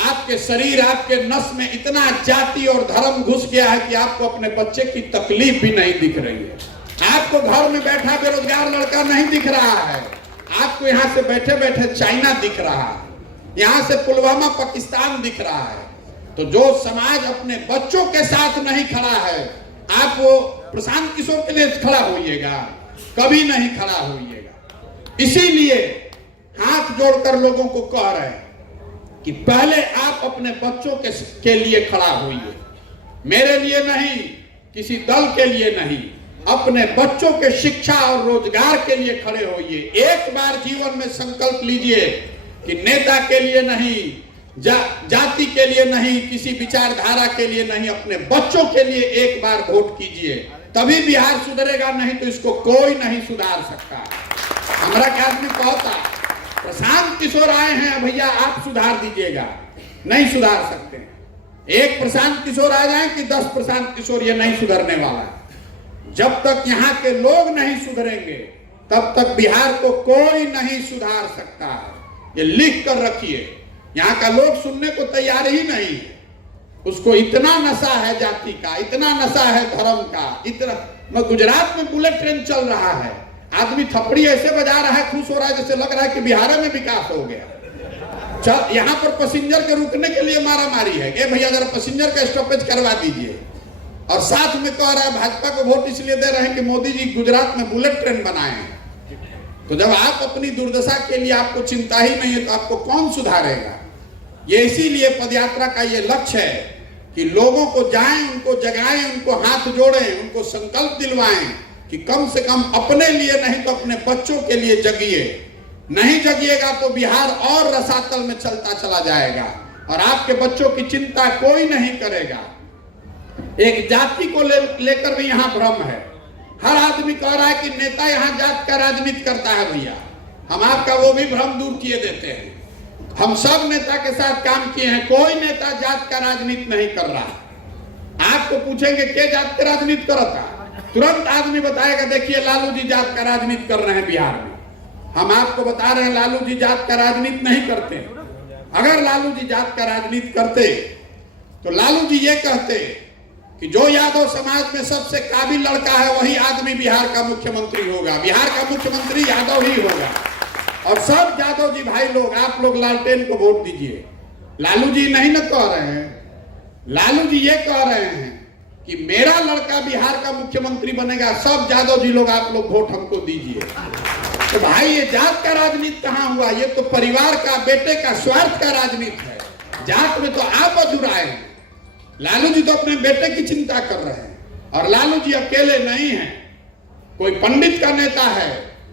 आपके शरीर, आपके नस में इतना जाति और धर्म घुस गया है कि आपको अपने बच्चे की तकलीफ भी नहीं दिख रही है। आपको घर में बैठा बेरोजगार लड़का नहीं दिख रहा है, आपको यहाँ से बैठे बैठे चाइना दिख रहा है, यहाँ से पुलवामा पाकिस्तान दिख रहा है। तो जो समाज अपने बच्चों के साथ नहीं खड़ा है, आप वो प्रशांत किशोर के लिए खड़ा होइएगा? कभी नहीं खड़ा होइएगा। इसीलिए हाथ जोड़कर लोगों को कह रहे हैं कि पहले आप अपने बच्चों के लिए खड़ा होइए, मेरे लिए नहीं, किसी दल के लिए नहीं, अपने बच्चों के शिक्षा और रोजगार के लिए खड़े होइए। एक बार जीवन में संकल्प लीजिए कि नेता के लिए नहीं, जाति के लिए नहीं, किसी विचारधारा के लिए नहीं, अपने बच्चों के लिए एक बार वोट कीजिए, तभी बिहार सुधरेगा, नहीं तो इसको कोई नहीं सुधार सकता। हमारा क्या आदमी कहता, प्रशांत किशोर आए हैं भैया आप सुधार दीजिएगा, नहीं सुधार सकते। एक प्रशांत किशोर आ जाए कि 10 प्रशांत किशोर, ये नहीं सुधरने वाला। जब तक यहाँ के लोग नहीं सुधरेंगे तब तक बिहार को कोई नहीं सुधार सकता है। ये लिख कर रखिए, यहाँ का लोग सुनने को तैयार ही नहीं है। उसको इतना नशा है जाति का, इतना नशा है धर्म का, इतना। गुजरात में बुलेट ट्रेन चल रहा है, आदमी थपड़ी ऐसे बजा रहा है, खुश हो रहा है, जैसे लग रहा है कि बिहार में विकास हो गया। यहाँ पर पैसेंजर के रुकने के लिए मारा मारी है कि भैया जरा पैसेंजर का स्टॉपेज करवा दीजिए, और साथ में कह रहा है भाजपा को वोट इसलिए दे रहे हैं कि मोदी जी गुजरात में बुलेट ट्रेन बनाए हैं। तो जब आप अपनी दुर्दशा के लिए आपको चिंता ही नहीं है तो आपको कौन सुधारेगा? ये इसीलिए पदयात्रा का ये लक्ष्य है कि लोगों को जाएं, उनको जगाएं, उनको हाथ जोड़ें, उनको संकल्प दिलवाएं कि कम से कम अपने लिए नहीं तो अपने बच्चों के लिए जगिए। नहीं जगिएगा तो बिहार और रसातल में चलता चला जाएगा और आपके बच्चों की चिंता कोई नहीं करेगा। एक जाति को लेकर भी यहाँ भ्रम है। हर आदमी कह रहा है कि नेता यहाँ जात का राजनीति करता है। भैया हम आपका वो भी भ्रम दूर किए देते हैं। हम सब नेता के साथ काम किए हैं, कोई नेता जात का राजनीति नहीं कर रहा। आपको पूछेंगे के जात का राजनीति करता, तुरंत आदमी बताएगा देखिए लालू जी जात का राजनीति कर रहे हैं बिहार में। हम आपको बता रहे हैं लालू जी जात का राजनीति नहीं करते। अगर लालू जी जात का राजनीति करते तो लालू जी ये कहते कि जो यादव समाज में सबसे काबिल लड़का है वही आदमी बिहार का मुख्यमंत्री होगा, बिहार का मुख्यमंत्री यादव ही होगा। और सब यादव जी भाई लोग, आप लोग लालटेन को वोट दीजिए। लालू जी नहीं न कह रहे हैं, लालू जी ये कह रहे हैं कि मेरा लड़का बिहार का मुख्यमंत्री बनेगा, सब यादव जी लोग आप लोग वोट हमको दीजिए। तो भाई ये जात का राजनीति कहां हुआ? ये तो परिवार का, बेटे का स्वार्थ का राजनीति है। जात में तो आप अधूराए हैं। लालू जी तो अपने बेटे की चिंता कर रहे हैं और लालू जी अकेले नहीं हैं। कोई पंडित का नेता है,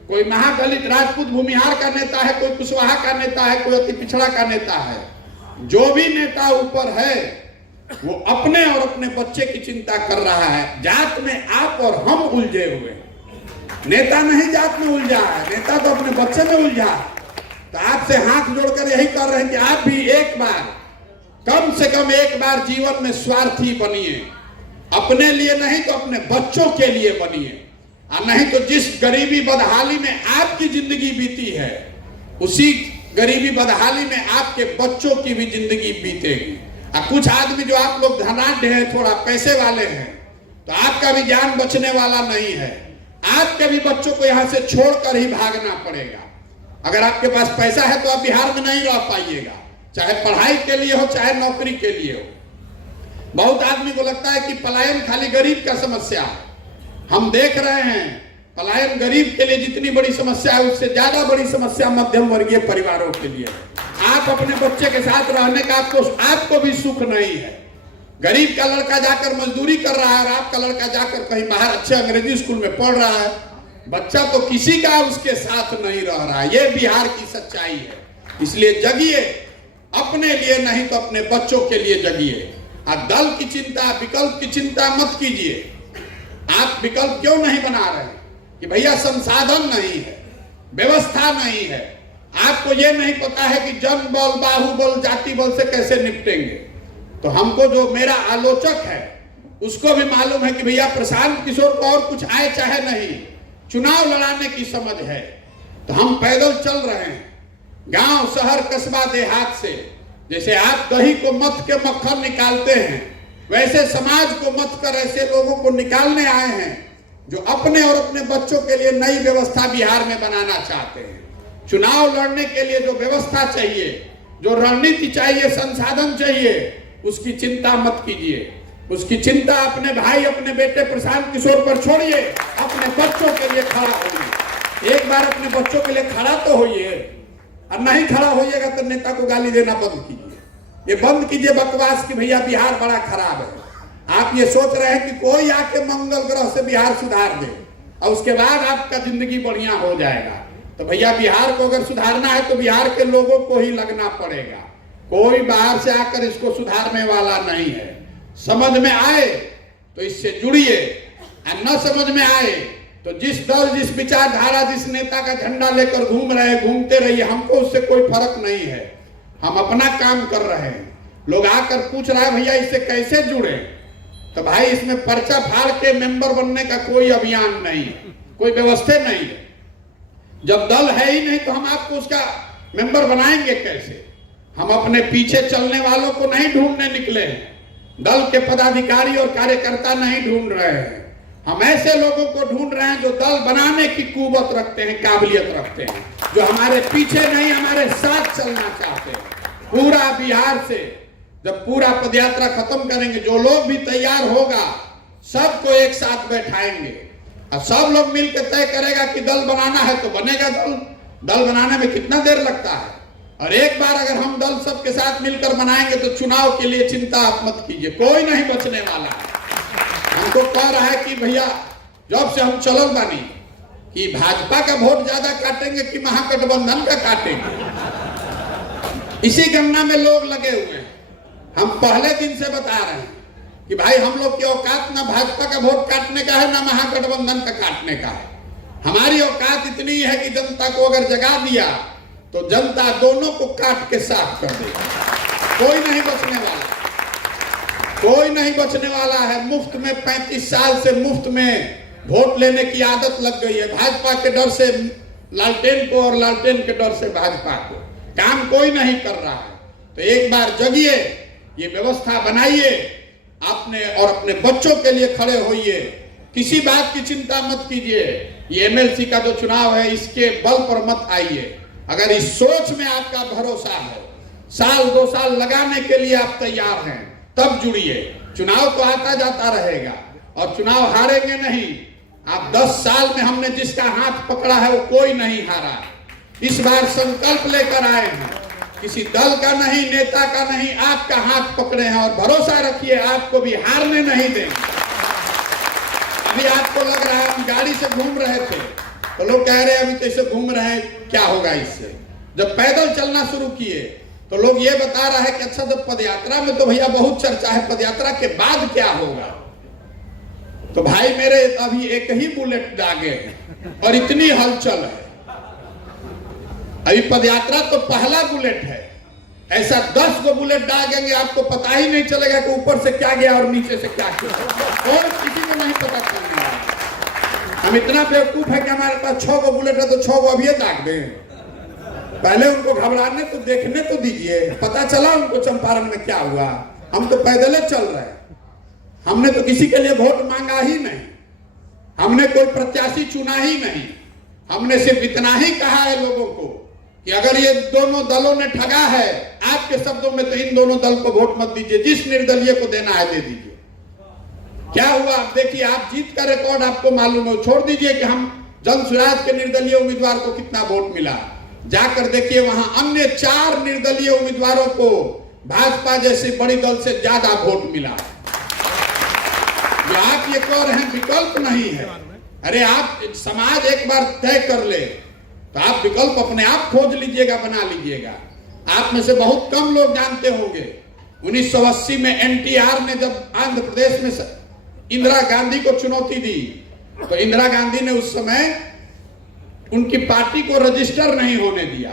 कोई महादलित राजपूत भूमिहार का नेता है, कोई कुशवाहा का नेता है, कोई अति पिछड़ा का नेता है। जो भी नेता ऊपर है वो अपने और अपने बच्चे की चिंता कर रहा है। जात में आप और हम उलझे हुए, नेता नहीं जात में उलझा है, नेता तो अपने बच्चे में उलझा है। तो आपसे हाथ जोड़कर यही कर रहे हैं कि आप भी एक बार, कम से कम एक बार जीवन में स्वार्थी बनिए। अपने लिए नहीं तो अपने बच्चों के लिए बनिए। और नहीं तो जिस गरीबी बदहाली में आपकी जिंदगी बीती है उसी गरीबी बदहाली में आपके बच्चों की भी जिंदगी बीतेगी। और कुछ आदमी जो आप लोग धनाढ्य हैं, थोड़ा पैसे वाले हैं, तो आपका भी जान बचने वाला नहीं है। आपके भी बच्चों को यहां से छोड़कर ही भागना पड़ेगा। अगर आपके पास पैसा है तो आप बिहार में नहीं रह पाइएगा, चाहे पढ़ाई के लिए हो चाहे नौकरी के लिए हो। बहुत आदमी को लगता है कि पलायन खाली गरीब का समस्या है। हम देख रहे हैं पलायन गरीब के लिए जितनी बड़ी समस्या है उससे ज्यादा बड़ी समस्या मध्यम वर्गीय परिवारों के लिए। आप अपने बच्चे के साथ रहने का आपको भी सुख नहीं है। गरीब का लड़का जाकर मजदूरी कर रहा है और आपका लड़का जाकर कहीं बाहर अच्छे अंग्रेजी स्कूल में पढ़ रहा है। बच्चा तो किसी का उसके साथ नहीं रह रहा है। ये बिहार की सच्चाई है। इसलिए जगिए, अपने लिए नहीं तो अपने बच्चों के लिए जगिए। और दल की चिंता, विकल्प की चिंता मत कीजिए। आप विकल्प क्यों नहीं बना रहे कि भैया संसाधन नहीं है, व्यवस्था नहीं है, आपको यह नहीं पता है कि जन बल, बाहुबल, जाति बल से कैसे निपटेंगे। तो हमको जो मेरा आलोचक है उसको भी मालूम है कि भैया प्रशांत किशोर को और कुछ आए चाहे नहीं, चुनाव लड़ाने की समझ है। तो हम पैदल चल रहे हैं गांव, शहर, कस्बा, देहात से। जैसे आप दही को मथ के मक्खन निकालते हैं, वैसे समाज को मथ कर ऐसे लोगों को निकालने आए हैं जो अपने और अपने बच्चों के लिए नई व्यवस्था बिहार में बनाना चाहते हैं। चुनाव लड़ने के लिए जो व्यवस्था चाहिए, जो रणनीति चाहिए, संसाधन चाहिए, उसकी चिंता मत कीजिए। उसकी चिंता अपने भाई, अपने बेटे प्रशांत किशोर पर छोड़िए, अपने बच्चों के लिए खड़ा होइए। एक बार अपने बच्चों के लिए खड़ा तो होइए, और नहीं खड़ा होइएगा तो नेता को गाली देना बंद कीजिए। ये बंद कीजिए बकवास कि भैया बिहार बड़ा खराब है। आप ये सोच रहे हैं कि कोई आके मंगल ग्रह से बिहार सुधार दे और उसके बाद आपका जिंदगी बढ़िया हो जाएगा। तो भैया बिहार को अगर सुधारना है तो बिहार के लोगों को ही लगना पड़ेगा। कोई बाहर से आकर इसको सुधारने वाला नहीं है। समझ में आए तो इससे जुड़िए, और न समझ में आए तो जिस दल, जिस विचारधारा, जिस नेता का झंडा लेकर घूम रहे हैं, घूमते रहिए। हमको उससे कोई फर्क नहीं है, हम अपना काम कर रहे हैं। लोग आकर पूछ रहा है भैया इससे कैसे जुड़े, तो भाई इसमें पर्चा फाड़ के मेंबर बनने का कोई अभियान नहीं है, कोई व्यवस्था नहीं है। जब दल है ही नहीं तो हम आपको उसका मेंबर बनाएंगे कैसे? हम अपने पीछे चलने वालों को नहीं ढूंढने निकले हैं, दल के पदाधिकारी और कार्यकर्ता नहीं ढूंढ रहे हैं। हम ऐसे लोगों को ढूंढ रहे हैं जो दल बनाने की कुवत रखते हैं, काबिलियत रखते हैं, जो हमारे पीछे नहीं हमारे साथ चलना चाहते हैं। पूरा बिहार से जब पूरा पदयात्रा खत्म करेंगे, जो लोग भी तैयार होगा सबको एक साथ बैठाएंगे और सब लोग मिलकर तय करेगा कि दल बनाना है तो बनेगा दल। दल बनाने में कितना देर लगता है, और एक बार अगर हम दल सबके साथ मिलकर बनाएंगे तो चुनाव के लिए चिंता आप मत कीजिए, कोई नहीं बचने वाला है। हमको कह रहा है कि भैया जब से हम चलल बानी कि भाजपा का वोट ज्यादा काटेंगे कि महागठबंधन का काटेंगे, इसी गणना में लोग लगे हुए हैं। हम पहले दिन से बता रहे हैं कि भाई हम लोग की औकात ना भाजपा का वोट काटने का है ना महागठबंधन का काटने का है। हमारी औकात इतनी है कि जनता को अगर जगा दिया तो जनता दोनों को काट के साफ कर देगी। कोई नहीं बचने वाला, कोई नहीं बचने वाला है। मुफ्त में 35 साल से मुफ्त में वोट लेने की आदत लग गई है। भाजपा के डर से लालटेन को और लालटेन के डर से भाजपा को। काम कोई नहीं कर रहा है। तो एक बार जगिए, ये व्यवस्था बनाइए, अपने और अपने बच्चों के लिए खड़े होइए। किसी बात की चिंता मत कीजिए। ये एमएलसी का जो चुनाव है इसके बल पर मत आइए। अगर इस सोच में आपका भरोसा है, साल 2 साल लगाने के लिए आप तैयार हैं, तब जुड़िए। चुनाव तो आता जाता रहेगा और चुनाव हारेंगे नहीं। आप 10 साल में हमने जिसका हाथ पकड़ा है वो कोई नहीं हारा। इस बार संकल्प लेकर आए हैं, किसी दल का नहीं, नेता का नहीं, आपका हाथ पकड़े हैं और भरोसा रखिए आपको भी हारने नहीं देंगे। अभी आपको लग रहा है हम गाड़ी से घूम रहे थे तो लोग कह रहे हैं अभी कैसे घूम रहे हैं, क्या होगा इससे। जब पैदल चलना शुरू किए तो लोग ये बता रहा है कि अच्छा जब पदयात्रा में तो भैया बहुत चर्चा है, पदयात्रा के बाद क्या होगा। तो भाई मेरे अभी एक ही बुलेट दागे हैं और इतनी हलचल है। अभी पदयात्रा तो पहला बुलेट है, ऐसा 10 गो बुलेट दागेंगे आपको पता ही नहीं चलेगा कि ऊपर से क्या गया और नीचे से क्या गया, और किसी को नहीं पता चलने वाला। हम इतना बेवकूफ है कि हमारे पास 6 गो बुलेट है तो 6 गो अभी दाग दें। पहले उनको घबराने तो देखने तो दीजिए, पता चला उनको चंपारण में क्या हुआ। हम तो पैदल चल रहे हैं, हमने तो किसी के लिए वोट मांगा ही नहीं, हमने कोई प्रत्याशी चुना ही नहीं। हमने सिर्फ इतना ही कहा है लोगों को कि अगर ये दोनों दलों ने ठगा है, आपके शब्दों में, तो इन दोनों दल को वोट मत दीजिए, जिस निर्दलीय को देना है दे दीजिए। क्या हुआ आप देखिए, आप जीत का रिकॉर्ड आपको मालूम है। छोड़ दीजिए कि हम जन स्वराज के निर्दलीय उम्मीदवार को कितना वोट मिला, जाकर देखिए वहां अन्य 4 निर्दलीय उम्मीदवारों को भाजपा जैसी बड़ी दल से ज्यादा वोट मिला। जो आप ये कह रहे हैं विकल्प नहीं है, अरे आप समाज एक बार तय कर ले तो आप विकल्प अपने आप खोज लीजिएगा, बना लीजिएगा। आप में से बहुत कम लोग जानते होंगे 1980 में एनटीआर ने जब आंध्र प्रदेश में इंदिरा गांधी को चुनौती दी तो इंदिरा गांधी ने उस समय उनकी पार्टी को रजिस्टर नहीं होने दिया,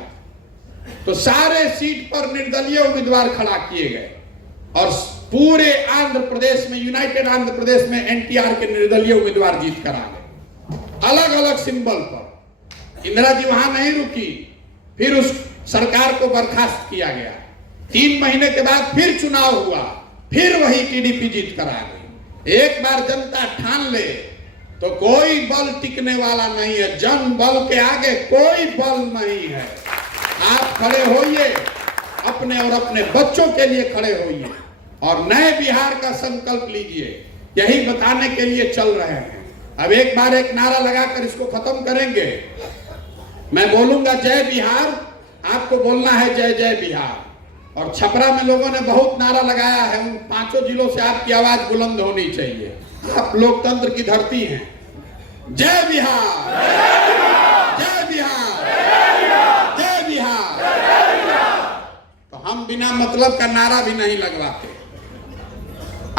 तो सारे सीट पर निर्दलीय उम्मीदवार खड़ा किए गए और पूरे आंध्र प्रदेश में, यूनाइटेड आंध्र प्रदेश में एनटीआर के निर्दलीय उम्मीदवार जीत कर आ गए, अलग अलग सिंबल पर। इंदिरा जी वहां नहीं रुकी, फिर उस सरकार को बर्खास्त किया गया। 3 महीने के बाद फिर चुनाव हुआ, फिर वही टीडीपी जीत कर आ गई। एक बार जनता ठान ले तो कोई बल टिकने वाला नहीं है। जन बल के आगे कोई बल नहीं है। आप खड़े होइए, अपने और अपने बच्चों के लिए खड़े होइए और नए बिहार का संकल्प लीजिए। यही बताने के लिए चल रहे हैं। अब एक बार एक नारा लगाकर इसको खत्म करेंगे। मैं बोलूंगा जय बिहार, आपको बोलना है जय जय बिहार। और छपरा में लोगों ने बहुत नारा लगाया है, उन 5 जिलों से आपकी आवाज बुलंद होनी चाहिए। आप लोकतंत्र की धरती हैं। जय बिहार, जय बिहार, जय बिहार। तो हम बिना मतलब का नारा भी नहीं लगवाते।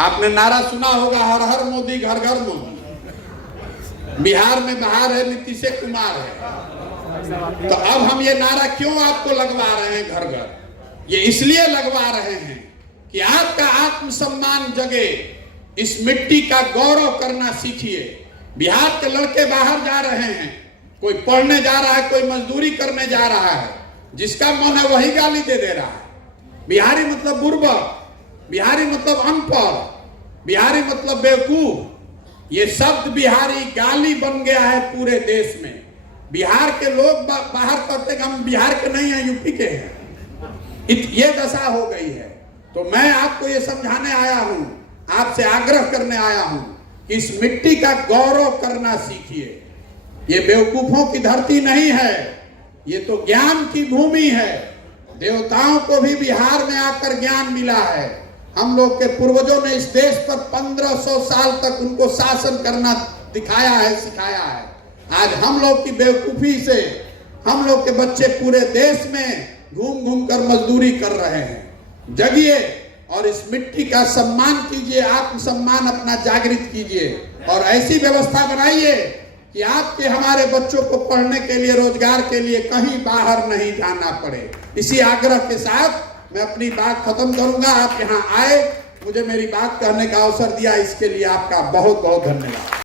आपने नारा सुना होगा, हर हर मोदी घर घर मोदी। बिहार में बाहर है, नीतीश कुमार है। तो अब हम ये नारा क्यों आपको लगवा रहे हैं घर घर? ये इसलिए लगवा रहे हैं कि आपका आत्मसम्मान जगे, इस मिट्टी का गौरव करना सीखिए। बिहार के लड़के बाहर जा रहे हैं, कोई पढ़ने जा रहा है, कोई मजदूरी करने जा रहा है, जिसका मन है वही गाली दे रहा है। बिहारी मतलब बुर्बक, बिहारी मतलब अनपढ़, बिहारी मतलब बेवकूफ। ये शब्द बिहारी गाली बन गया है पूरे देश में। बिहार के लोग बाहर कहते हैं हम बिहार के नहीं हैं, यूपी के हैं। ये दशा हो गई है। तो मैं आपको ये समझाने आया हूं, आपसे आग्रह करने आया हूं कि इस मिट्टी का गौरव करना सीखिए। ये बेवकूफों की धरती नहीं है, ये तो ज्ञान की भूमि है। देवताओं को भी बिहार में आकर ज्ञान मिला है। हम लोग के पूर्वजों ने इस देश पर 1500 साल तक उनको शासन करना दिखाया है, सिखाया है। आज हम लोग की बेवकूफी से हम लोग के बच्चे पूरे देश में घूम घूम कर मजदूरी कर रहे हैं। जगिए और इस मिट्टी का सम्मान कीजिए, आत्मसम्मान अपना जागृत कीजिए और ऐसी व्यवस्था बनाइए कि आपके हमारे बच्चों को पढ़ने के लिए, रोजगार के लिए कहीं बाहर नहीं जाना पड़े। इसी आग्रह के साथ मैं अपनी बात खत्म करूंगा। आप यहाँ आए, मुझे मेरी बात कहने का अवसर दिया, इसके लिए आपका बहुत बहुत धन्यवाद।